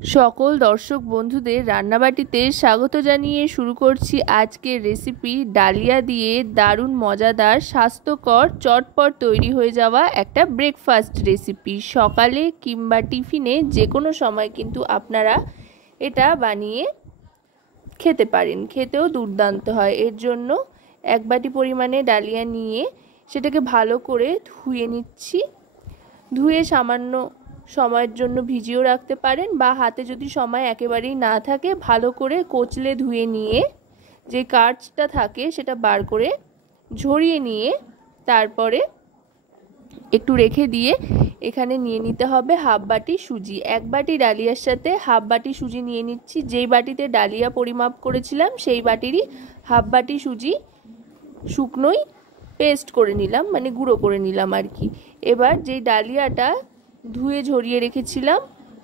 সকল দর্শক বন্ধুদের রান্নাবাটিতে স্বাগত জানিয়ে শুরু করছি আজকের রেসিপি। ডালিয়া দিয়ে দারুণ মজাদার স্বাস্থ্যকর চটপট তৈরি হয়ে যাওয়া একটা ব্রেকফাস্ট রেসিপি। সকালে কিংবা টিফিনে যে কোনো সময় কিন্তু আপনারা এটা বানিয়ে খেতে পারেন, খেতেও দুর্দান্ত হয়। এর জন্য এক বাটি পরিমাণে ডালিয়া নিয়ে সেটাকে ভালো করে ধুয়ে নিচ্ছি। ধুয়ে সামান্য সময়ের জন্য ভিজিয়েও রাখতে পারেন, বা হাতে যদি সময় একেবারেই না থাকে ভালো করে কচলে ধুয়ে নিয়ে যে কার্চটা থাকে সেটা বার করে ঝরিয়ে নিয়ে তারপরে একটু রেখে দিয়ে এখানে নিয়ে নিতে হবে হাফ বাটি সুজি। এক বাটি ডালিয়ার সাথে হাফ বাটি সুজি নিয়ে নিচ্ছি। যেই বাটিতে ডালিয়া পরিমাপ করেছিলাম সেই বাটিরই হাফ বাটি সুজি শুকনোই পেস্ট করে নিলাম, মানে গুঁড়ো করে নিলাম আর কি। এবার যেই ডালিয়াটা ধুয়ে ঝরিয়ে রেখেছিলাম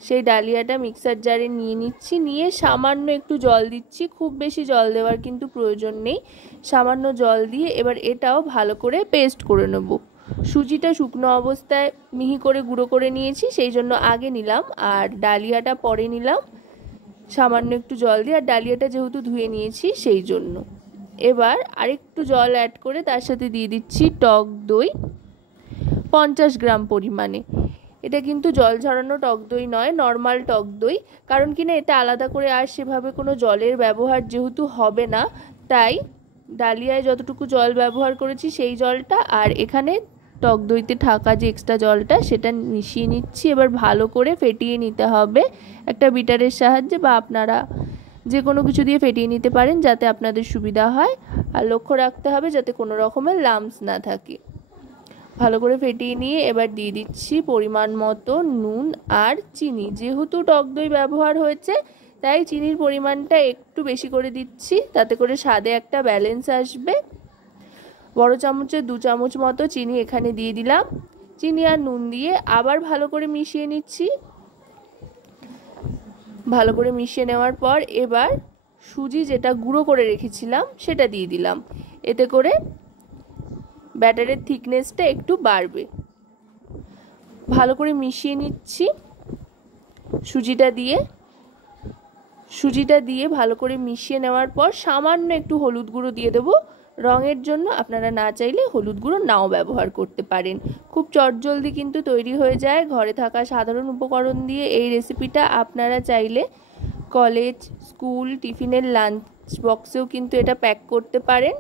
সেই ডালিয়াটা মিক্সার জারে নিয়ে নিচ্ছি। নিয়ে সামান্য একটু জল দিচ্ছি, খুব বেশি জল দেওয়ার কিন্তু প্রয়োজন নেই। সামান্য জল দিয়ে এবার এটাও ভালো করে পেস্ট করে নেব। সুজিটা শুকনো অবস্থায় মিহি করে গুঁড়ো করে নিয়েছি, সেই জন্য আগে নিলাম, আর ডালিয়াটা পরে নিলাম সামান্য একটু জল দিয়ে। আর ডালিয়াটা যেহেতু ধুয়ে নিয়েছি সেই জন্য এবার আরেকটু জল অ্যাড করে তার সাথে দিয়ে দিচ্ছি টক দই 50 গ্রাম পরিমাণে। এটা কিন্তু জল ঝরানো টক দই নয়, নর্মাল টক দই। কারণ কিনা এতে আলাদা করে আর সেভাবে কোনো জলের ব্যবহার যেহেতু হবে না, তাই ডালিয়ায় যতটুকু জল ব্যবহার করেছি সেই জলটা আর এখানে টক দইতে থাকা যে এক্সট্রা জলটা সেটা মিশিয়ে নিচ্ছি। এবার ভালো করে ফেটিয়ে নিতে হবে একটা বিটারের সাহায্যে, বা আপনারা যে কোনো কিছু দিয়ে ফেটিয়ে নিতে পারেন যাতে আপনাদের সুবিধা হয়। আর লক্ষ্য রাখতে হবে যাতে কোনো রকমের লাম্পস না থাকে। ভালো করে ফেটিয়ে নিয়ে এবার দিয়ে দিচ্ছি পরিমাণ মতো নুন আর চিনি। যেহেতু টক দই ব্যবহার হয়েছে তাই চিনির পরিমাণটা একটু বেশি করে দিচ্ছি, তাতে করে স্বাদে একটা ব্যালেন্স আসবে। বড় চামচে 2 চামচ মতো চিনি এখানে দিয়ে দিলাম। চিনি আর নুন দিয়ে আবার ভালো করে মিশিয়ে নিচ্ছি। ভালো করে মিশিয়ে নেওয়ার পর এবার সুজি যেটা গুঁড়ো করে রেখেছিলাম সেটা দিয়ে দিলাম। এতে করে ব্যাটারের থিকনেসটা একটু বাড়বে। ভালো করে মিশিয়ে নিচ্ছি সুজিটা দিয়ে ভালো করে মিশিয়ে নেওয়ার পর সামান্য একটু হলুদ গুঁড়ো দিয়ে দেবো রঙের জন্য। আপনারা না চাইলে হলুদ গুঁড়ো নাও ব্যবহার করতে পারেন। খুব চটজলদি কিন্তু তৈরি হয়ে যায় ঘরে থাকা সাধারণ উপকরণ দিয়ে এই রেসিপিটা। আপনারা চাইলে কলেজ, স্কুল, টিফিনের লাঞ্চ বক্সেও কিন্তু এটা প্যাক করতে পারেন,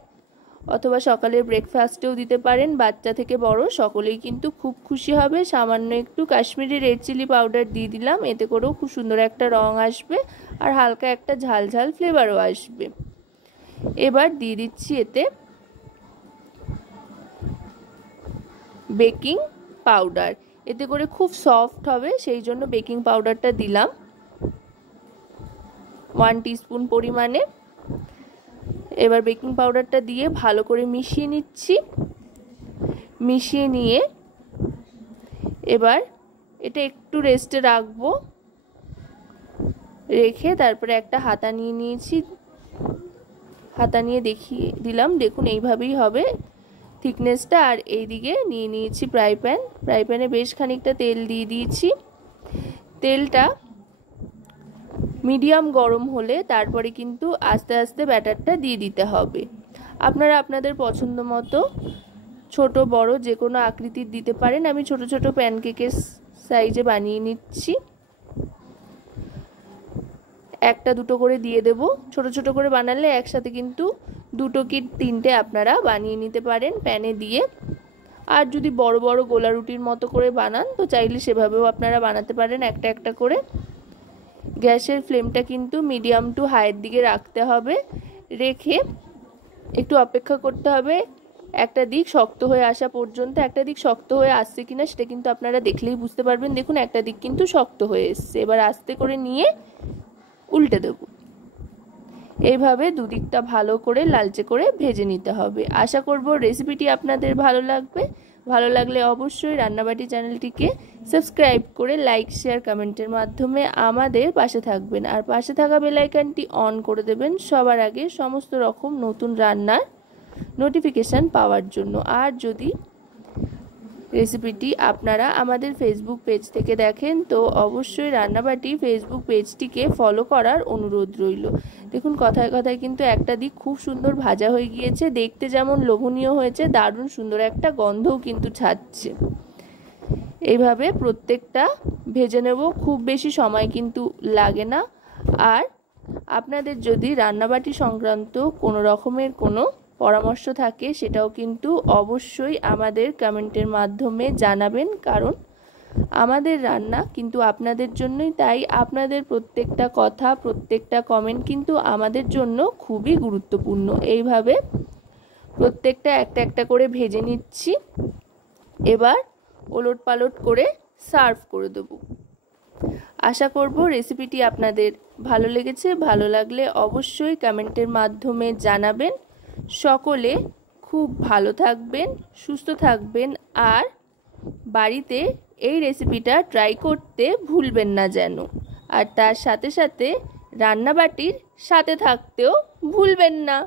অথবা সকালের ব্রেকফাস্টেও দিতে পারেন। বাচ্চা থেকে বড় সকলেই কিন্তু খুব খুশি হবে। সামান্য একটু কাশ্মীরি রেড চিলি পাউডার দিয়ে দিলাম, এতে করেও খুব সুন্দর একটা রং আসবে আর হালকা একটা ঝাল ঝাল ফ্লেভারও আসবে। এবার দিয়ে দিচ্ছি এতে বেকিং পাউডার, এতে করে খুব সফট হবে সেই জন্য বেকিং পাউডারটা দিলাম 1 টিস্পুন পরিমাণে। এবার বেকিং পাউডারটা দিয়ে ভালো করে মিশিয়ে নিচ্ছি। মিশিয়ে নিয়ে এবার এটা একটু রেস্টে রাখবো। রেখে তারপরে একটা হাতা নিয়ে নিয়েছি, হাতা নিয়ে দেখিয়ে দিলাম, দেখুন এইভাবেই হবে থিকনেসটা। আর এইদিকে নিয়ে নিয়েছি ফ্রাই প্যানে বেশ খানিকটা তেল দিয়ে দিয়েছি। তেলটা মিডিয়াম গরম হলে তারপরে কিন্তু আস্তে আস্তে ব্যাটারটা দিয়ে দিতে হবে। আপনারা আপনাদের পছন্দ মতো ছোট বড় যে কোনো আকৃতির দিতে পারেন। আমি ছোট ছোট প্যানকেকের সাইজে বানিয়ে নিচ্ছি। একটা দুটো করে দিয়ে দেব। ছোট ছোট করে বানালে একসাথে কিন্তু 2 কি 3টে আপনারা বানিয়ে নিতে পারেন প্যানে দিয়ে। আর যদি বড় বড় গোলা রুটির মতো করে বানান তো চাইলে সেভাবেও আপনারা বানাতে পারেন একটা একটা করে। গ্যাসের ফ্লেমটা কিন্তু মিডিয়াম টু হাইয়ের দিকে রাখতে হবে। রেখে একটু অপেক্ষা করতে হবে একটা দিক শক্ত হয়ে আসা পর্যন্ত। একটা দিক শক্ত হয়ে আসছে কিনা সেটা কিন্তু আপনারা দেখলেই বুঝতে পারবেন। দেখুন একটা দিক কিন্তু শক্ত হয়ে এসছে। এবার আস্তে করে নিয়ে উল্টে দেব। এইভাবে দুদিকটা ভালো করে লালচে করে ভেজে নিতে হবে। আশা করব রেসিপিটি আপনাদের ভালো লাগবে। ভালো লাগলে অবশ্যই রান্নাবাটি চ্যানেলটিকে সাবস্ক্রাইব করে লাইক, শেয়ার, কমেন্টের মাধ্যমে আমাদের পাশে থাকবেন। আর পাশে থাকা বেল আইকনটি অন করে দেবেন সবার আগে সমস্ত রকম নতুন রান্নার নোটিফিকেশান পাওয়ার জন্য। আর যদি রেসিপিটি আপনারা আমাদের ফেসবুক পেজ থেকে দেখেন তো অবশ্যই রান্নাবাটি ফেসবুক পেজটিকে ফলো করার অনুরোধ রইল। দেখুন কথায় কথায় কিন্তু একটা দিক খুব সুন্দর ভাজা হয়ে গিয়েছে, দেখতে যেমন লোভনীয় হয়েছে, দারুণ সুন্দর একটা গন্ধও কিন্তু ছাড়ছে। এইভাবে প্রত্যেকটা ভেজে নেব, খুব বেশি সময় কিন্তু লাগে না। আর আপনাদের যদি রান্নাবাটি সংক্রান্ত কোনো রকমের কোনো পরামর্শ থাকে সেটাও কিন্তু অবশ্যই আমাদের কমেন্টের মাধ্যমে জানাবেন, কারণ আমাদের রান্না কিন্তু আপনাদের জন্যই, তাই আপনাদের প্রত্যেকটা কথা, প্রত্যেকটা কমেন্ট কিন্তু আমাদের জন্য খুবই গুরুত্বপূর্ণ। এইভাবে প্রত্যেকটা একটা একটা করে ভেজে নিচ্ছি, এবার ওলট পালট করে সার্ভ করে দেব। আশা করব রেসিপিটি আপনাদের ভালো লেগেছে। ভালো লাগলে অবশ্যই কমেন্টের মাধ্যমে জানাবেন। সকলে খুব ভালো থাকবেন, সুস্থ থাকবেন, আর বাড়িতে এই রেসিপিটা ট্রাই করতে ভুলবেন না যেন। আর তার সাথে সাথে রান্নাবাটির সাথে থাকতেও ভুলবেন না।